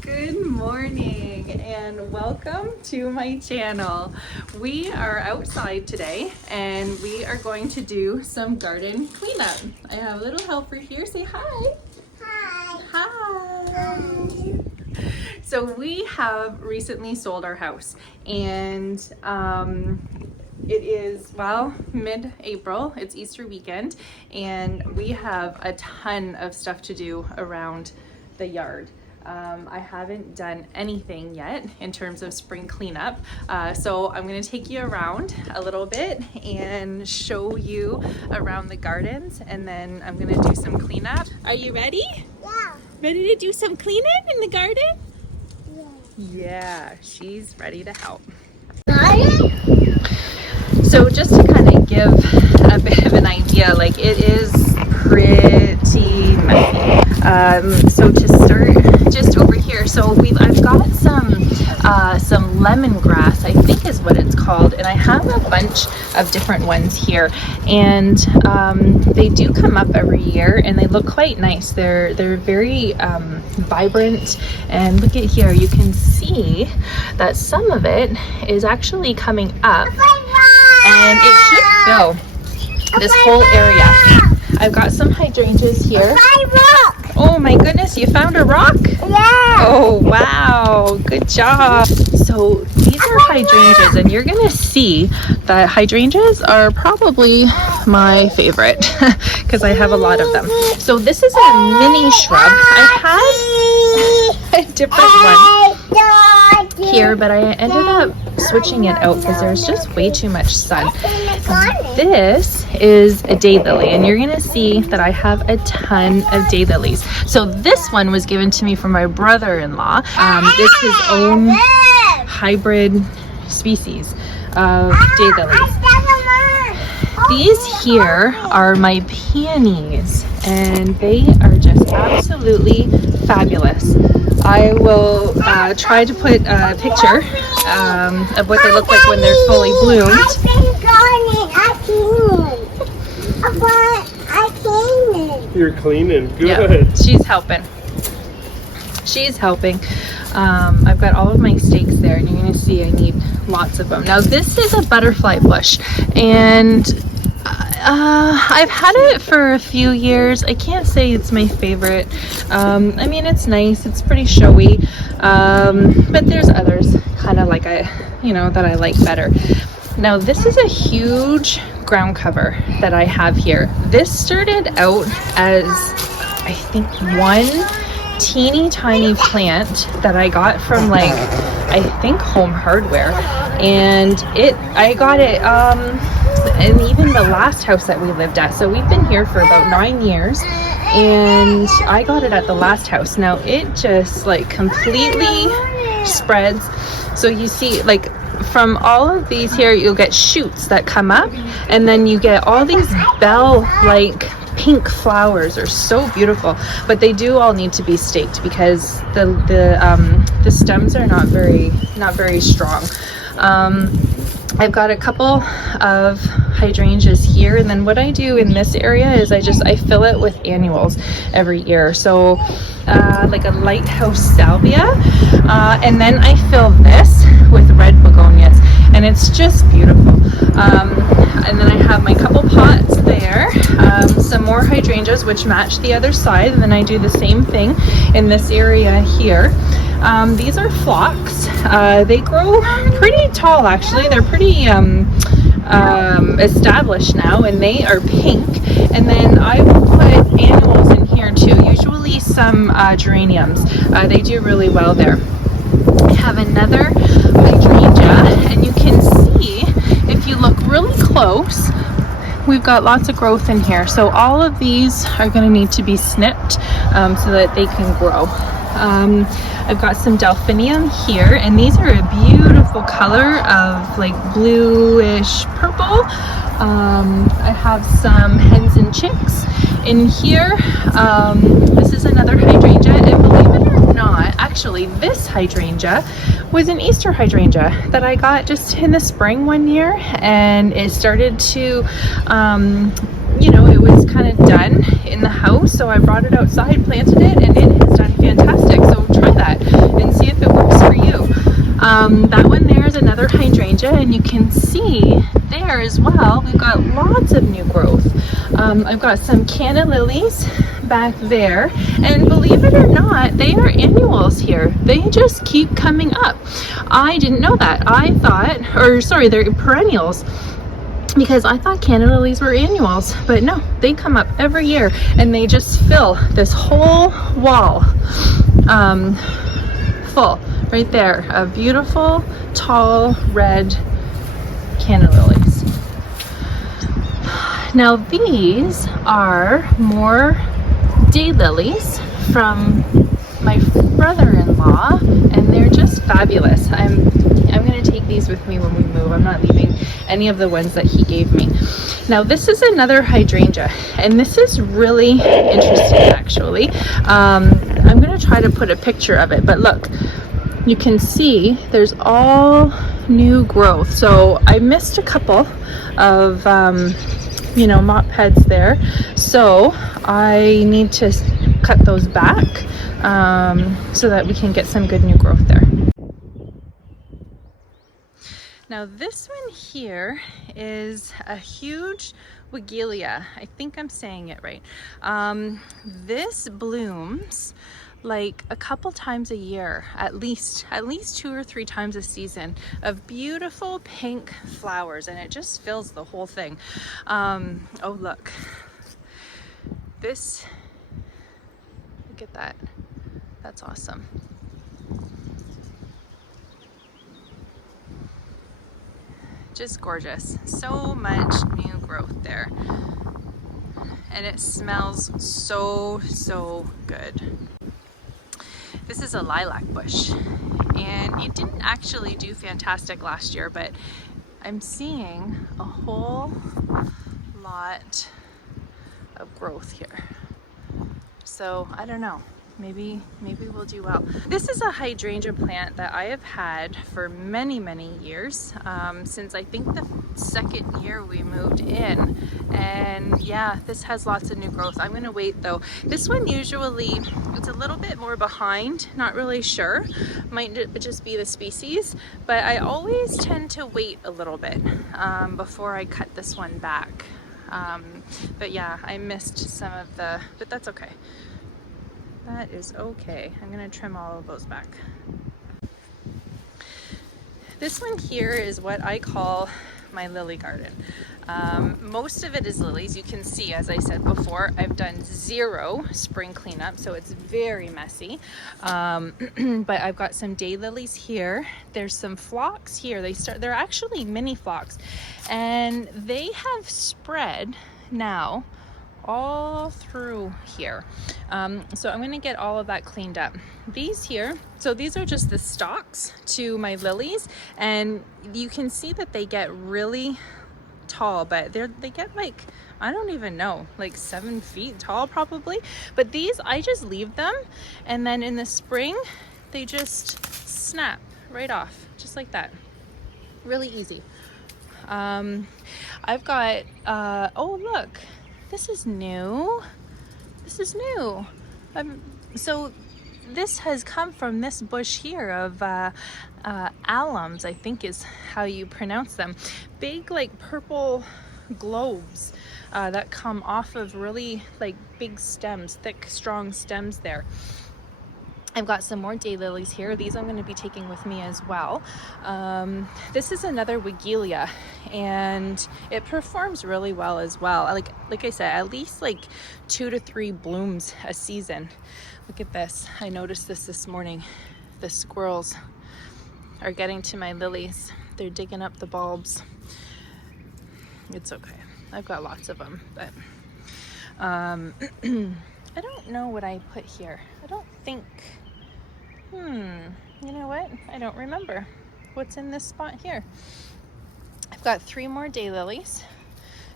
Good morning and welcome to my channel. We are outside today and we are going to do some garden cleanup. I have a little helper here. Say hi. Hi. Hi. So we have recently sold our house and it is, well, mid-April. It's Easter weekend and we have a ton of stuff to do around the yard. I haven't done anything yet in terms of spring cleanup. So I'm going to take you around a little bit and show you around the gardens, and then I'm going to do some cleanup. Are you ready? Yeah. Ready to do some cleanup in the garden? Yeah. Yeah, she's ready to help. Garden? So just to kind of give a bit of an idea, like it is pretty messy. So to start just over here, so I've got some lemongrass, I think is what it's called, and I have a bunch of different ones here, and they do come up every year and they look quite nice. They're very vibrant, and look at here, you can see that some of it is actually coming up and it should fill this whole area. I've got some hydrangeas here. Oh my goodness, you found a rock? Yeah. Oh wow, good job. So these are hydrangeas, and you're gonna see that hydrangeas are probably my favorite because I have a lot of them. So this is a mini shrub. I had a different one here, but I ended up switching it out because there's just way too much sun. This is a daylily, and you're gonna see that I have a ton of daylilies. So this one was given to me from my brother-in-law. It's his own hybrid species of daylilies. These here are my peonies, and they are just absolutely fabulous. I will try to put a picture of what they look like when they're fully bloomed. You're cleaning. Good. Yeah, she's helping. She's helping. I've got all of my stakes there, and you're going to see I need lots of them. Now this is a butterfly bush, and I've had it for a few years. I can't say it's my favorite. I mean, it's nice, it's pretty showy, but there's others kind of like that I like better. Now this is a huge ground cover that I have here. This started out as, I think, one teeny tiny plant that I got from I think Home Hardware, and I got it and even the last house that we lived at. So we've been here for about 9 years, and I got it at the last house. Now it just completely spreads. So you see, from all of these here, you'll get shoots that come up, and then you get all these bell-like pink flowers. Are so beautiful, but they do all need to be staked because the stems are not very strong. I've got a couple of hydrangeas here, and then what I do in this area is I fill it with annuals every year. So like a lighthouse salvia, and then I fill this with red begonias, and it's just beautiful. And then I have my couple pots there, some more hydrangeas which match the other side, and then I do the same thing in this area here. These are phlox. They grow pretty tall, actually. They're pretty established now, and they are pink. And then I will put annuals in here too, usually some geraniums. They do really well there. I have another hydrangea, and you can see, if you look really close, we've got lots of growth in here. So all of these are going to need to be snipped so that they can grow. I've got some delphinium here, and these are a beautiful color of bluish purple. I have some hens and chicks in here. This is another hydrangea, and believe it or not, actually this hydrangea was an Easter hydrangea that I got just in the spring one year, and it started to it was kind of done in the house, so I brought it outside, planted it, and it has done fantastic. hydrangea, and you can see there as well, we've got lots of new growth. I've got some canna lilies back there, and believe it or not, they are annuals here. They just keep coming up. I didn't know that. I thought, or sorry, they're perennials, because I thought canna lilies were annuals, but no, they come up every year and they just fill this whole wall full right there of beautiful, tall, red canna lilies. Now these are more daylilies from my brother-in-law, and they're just fabulous. I'm going to take these with me when we move. I'm not leaving any of the ones that he gave me. Now this is another hydrangea, and this is really interesting actually. I'm going to try to put a picture of it, but look, you can see there's all new growth. So I missed a couple of you know, mop heads there, so I need to cut those back so that we can get some good new growth there. Now this one here is a huge Wigelia. I think I'm saying it right. This blooms like a couple times a year, at least 2 or 3 times a season, of beautiful pink flowers, and it just fills the whole thing. Oh look, this, look at that, that's awesome. Just gorgeous. So much new growth there, and it smells so good. This is a lilac bush, and it didn't actually do fantastic last year, but I'm seeing a whole lot of growth here. So I don't know, maybe we'll do well. This is a hydrangea plant that I have had for many years, since I think the 2nd year we moved in, and yeah, this has lots of new growth. I'm gonna wait though. This one usually, it's a little bit more behind, not really sure, might just be the species, but I always tend to wait a little bit before I cut this one back. But yeah, I missed some of the, but that's okay. That is okay. I'm gonna trim all of those back. This one here is what I call my lily garden. Most of it is lilies. You can see, as I said before, I've done 0 spring cleanup, so it's very messy. But I've got some daylilies here. There's some phlox here. They're actually mini phlox, and they have spread now all through here. So I'm going to get all of that cleaned up. These here, so these are just the stalks to my lilies, and you can see that they get really tall, but they get like, I don't even know, like 7 feet tall probably. But these, I just leave them, and then in the spring they just snap right off, just like that. Really easy. I've got oh look, this is new. This is new. So this has come from this bush here of alums, I think is how you pronounce them. Big like purple globes that come off of really like big stems, thick, strong stems there. I've got some more daylilies here. These I'm going to be taking with me as well. This is another Wigelia, and it performs really well as well. Like I said, at least like 2 to 3 blooms a season. Look at this. I noticed this morning. The squirrels are getting to my lilies. They're digging up the bulbs. It's okay. I've got lots of them, but I don't know what I put here. I don't think, you know what? I don't remember what's in this spot here. I've got 3 more daylilies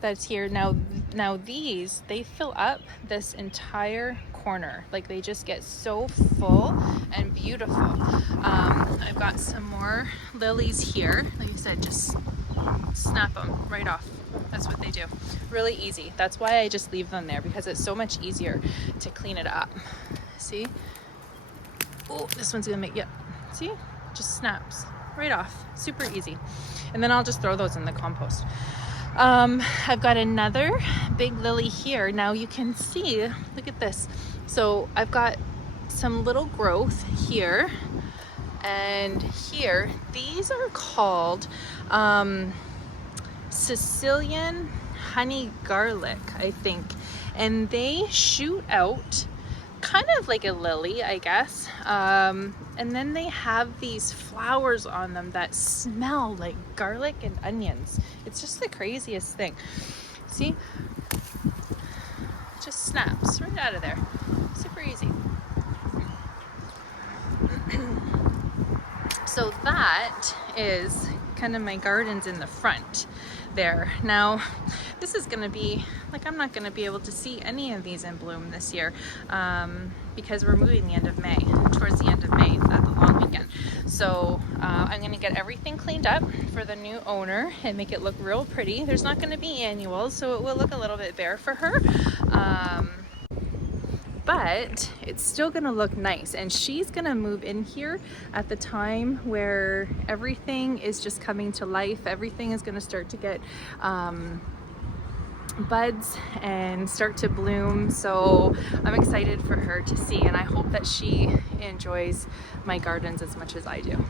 that's here. Now these, they fill up this entire corner. Like they just get so full and beautiful. I've got some more lilies here. Like I said, just snap them right off. That's what they do. Really easy. That's why I just leave them there, because it's so much easier to clean it up. See? Oh, this one's gonna make, yeah. See? Just snaps. right off, super easy. And then I'll just throw those in the compost. I've got another big lily here. Now you can see, look at this. So I've got some little growth here and here. These are called Sicilian honey garlic, I think. And they shoot out kind of like a lily, I guess. And then they have these flowers on them that smell like garlic and onions. It's just the craziest thing. See? It just snaps right out of there. Super easy. So that is kind of my gardens in the front there. Now, this is gonna be, like, I'm not gonna be able to see any of these in bloom this year because we're moving the end of May, towards the end of May, at the long weekend. So I'm gonna get everything cleaned up for the new owner and make it look real pretty. There's not gonna be annuals, so it will look a little bit bare for her. But it's still gonna look nice, and she's gonna move in here at the time where everything is just coming to life. Everything is gonna start to get buds and start to bloom. So I'm excited for her to see, and I hope that she enjoys my gardens as much as I do.